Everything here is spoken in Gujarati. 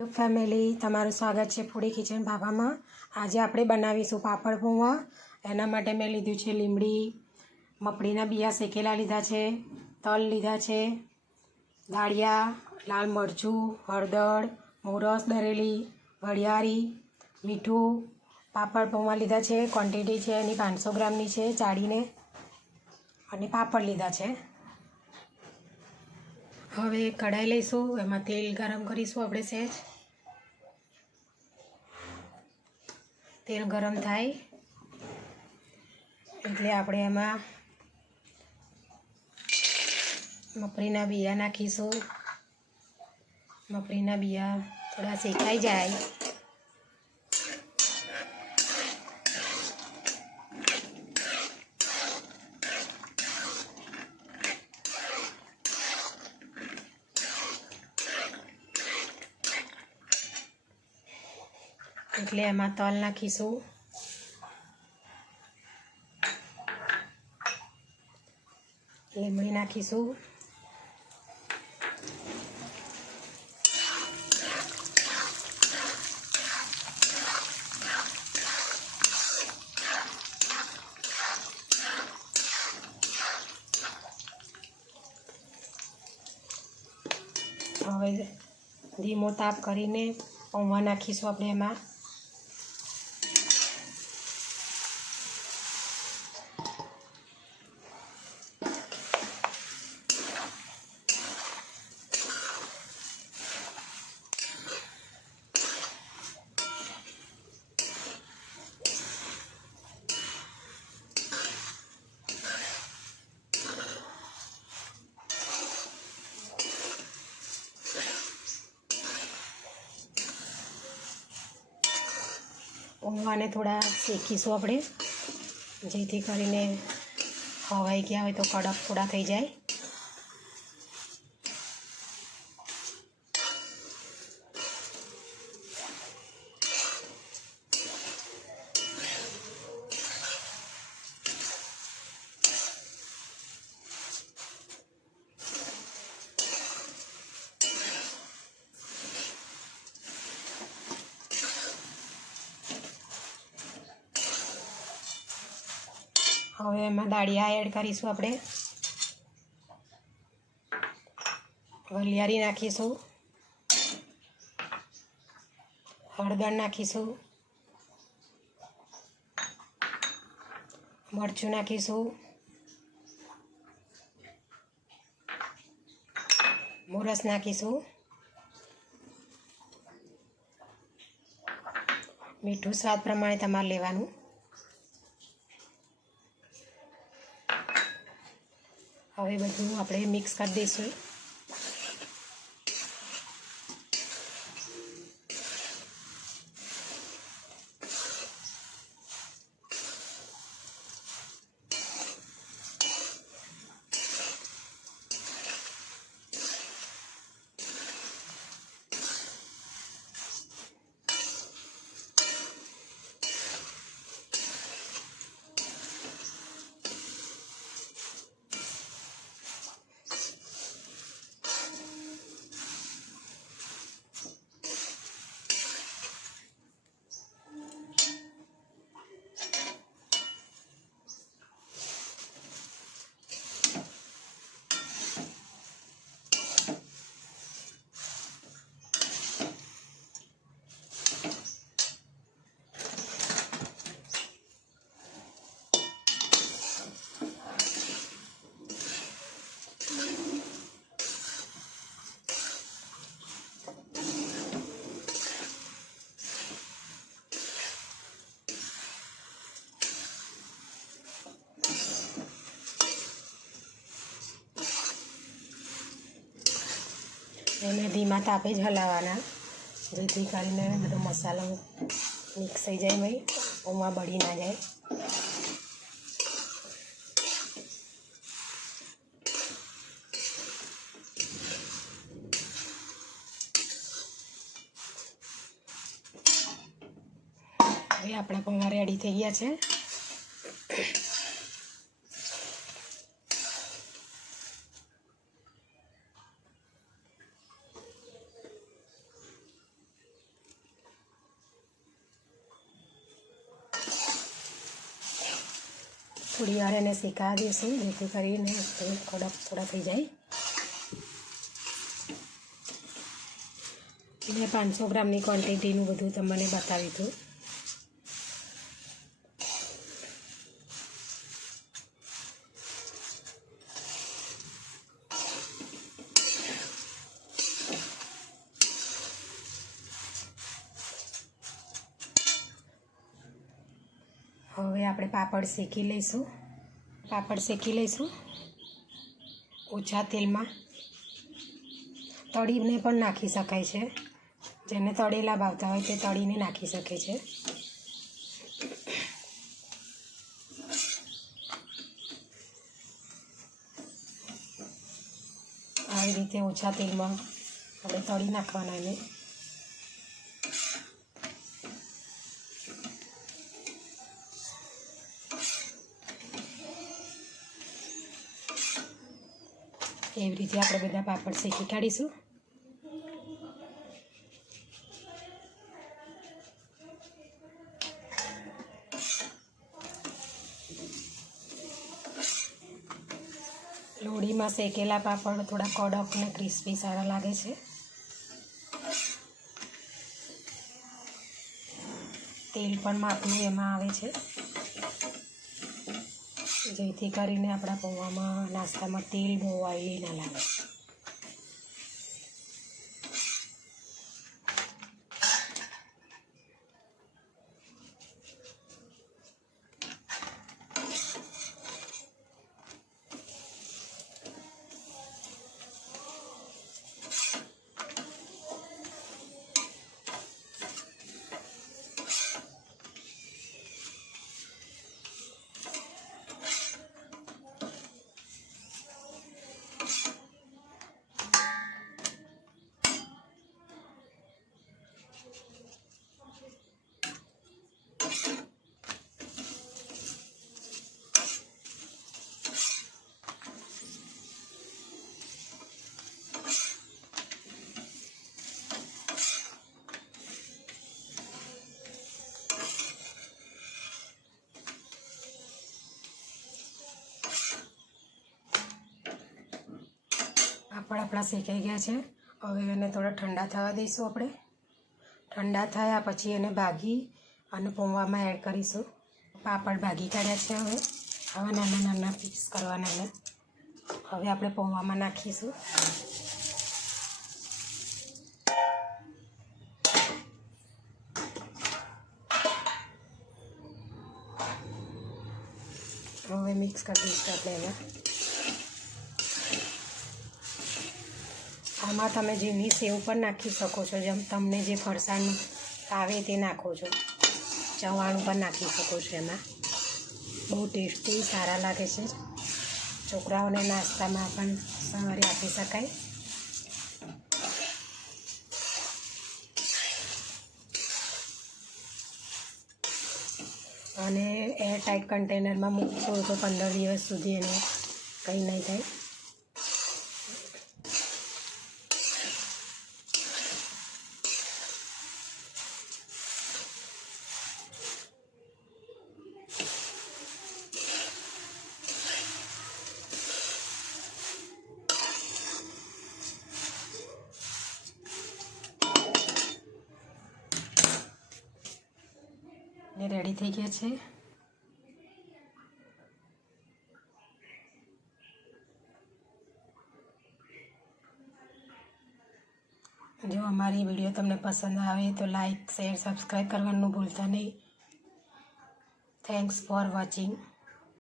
ફેમિલી તમારું સ્વાગત છે ફૂડી કિચન ભાભામાં। આજે આપણે બનાવીશું પાપડ પૌવા। એના માટે મેં લીધું છે લીમડી, મગફળીના બિયા શેકેલા લીધા છે, તલ લીધા છે, દાળિયા, લાલ મરચું, હળદર, મોરસ દરેલી, વરિયાળી, મીઠું, પાપડ પૌવા લીધા છે। ક્વોન્ટિટી છે એની 500 ગ્રામની છે ચાળીને, અને પાપડ લીધા છે। હવે કઢાઈ લઈશું, એમાં તેલ ગરમ કરીશું આપણે સહેજ। તેલ ગરમ થાય એટલે આપણે એમાં મગફળીના બિયા નાખીશું। મગફળીના બિયા થોડા શેકાઈ જાય એટલે એમાં તલ નાખીશું, લીમડી નાખીશું, હવે ધીમો તાપ કરીને પૌવા નાખીશું આપણે એમાં। પૌવાને થોડા શેકીશું આપણે, જેથી કરીને હવાઈ ગયા હોય તો કડક થોડા થઈ જાય। હવે એમાં દાળિયા એડ કરીશું આપણે, વરિયાળી નાખીશું, હળદર નાખીશું, મરચું નાખીશું, મોરસ નાખીશું, મીઠું સ્વાદ પ્રમાણે તમારે લેવાનું। હવે બધું આપણે મિક્સ કરી દઈશું। એને ધીમા તાપે જ હલાવવાના, જેથી કરીને બધો મસાલો મિક્સ થઈ જાય, ભાઈ પૌવા બળી ના જાય। હવે આપણા પૌવા રેડી થઈ ગયા છે। થોડી વાર એને શેકાવા દઈશું જેથી કરીને કડક થોડા થઈ જાય. મેં 500 ગ્રામની ક્વોન્ટિટીનું બધું તમને બતાવ્યું હતું. હવે આપણે પાપડ શેકી લઈશું. ઓછા તેલમાં. તળીને પણ નાખી શકાય છે. જેને તળેલા ભાવતા હોય તે તળીને નાખી શકે છે. આવી રીતે ઓછા તેલમાં આપણે તળી નાખવાના એને. એવી રીતે આપણે બધા પાપડ શેકી કાઢીશું. લોડીમાં શેકેલા પાપડ થોડા કડક અને ક્રિસ્પી સારા લાગે છે. તેલ પણ માપનું એમાં આવે છે જેથી કરીને આપણા પૌવામાં નાસ્તામાં તેલ બહુ ઓઇલી ના લાગે. પાપડ આપણા શેકાઈ ગયા છે. હવે એને થોડા ઠંડા થવા દઈશું આપણે. ઠંડા થયા પછી એને ભાગી અને પૌવામાં એડ કરીશું. પાપડ ભાગી કાઢ્યા છે. હવે નાના નાના પીસ કરવાના એને. હવે આપણે પૌવામાં નાખીશું. હવે મિક્સ કરી દઈશું આપણે એને. આમાં તમે ઝીણી સેવ પણ નાખી શકો છો. જેમ તમને જે ફરસાણ આવે તે નાખો છો. ચવાણું પણ નાખી શકો છો. એમાં બહુ ટેસ્ટી સારા લાગે છે. છોકરાઓને નાસ્તામાં પણ સવારે આપી શકાય. અને એરટાઇટ કન્ટેનરમાં મૂકશો તો 15 દિવસ સુધી એને કંઈ નહીં થાય. એ રેડી થઈ ગયા છે. જો અમારી વિડીયો તમને પસંદ આવે તો લાઈક શેર સબસ્ક્રાઈબ કરવાનું ભૂલતા નહીં. Thanks for watching.